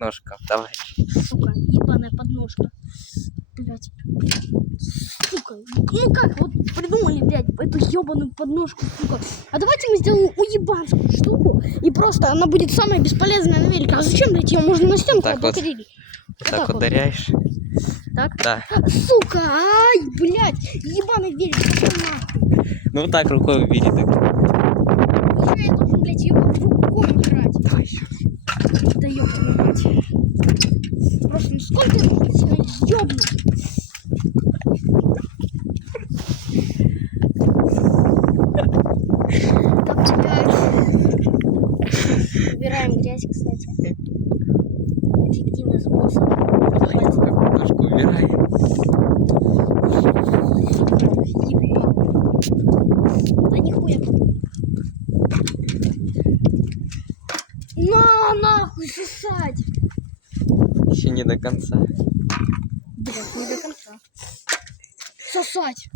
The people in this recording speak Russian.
подножкам. Давай. Сука, ебаная подножка. Блять. Сука. Ну как вот придумали, блядь, эту ебаную подножку, сука. А давайте мы сделаем уебанскую штуку. И просто она будет самая бесполезная на велике. А зачем, блядь, ее можно на стенку Так вот. ободрить? Так ударяешь. Так? Да. Сука, ай, блядь, ебаный велик, пошел нахуй. Ну вот так рукой убери. Так. Еще я должен, блядь, его рукой брать. Давай еще. Да ёбаную мать. Просто, ну сколько я должен себя ёбнуть? Да, блядь. Убираем грязь, кстати. Эффективный способ. Давай, подножку убирай. Да нихуя потом. На, нахуй, сосать. Еще не до конца. Блядь, не до конца. Сосать.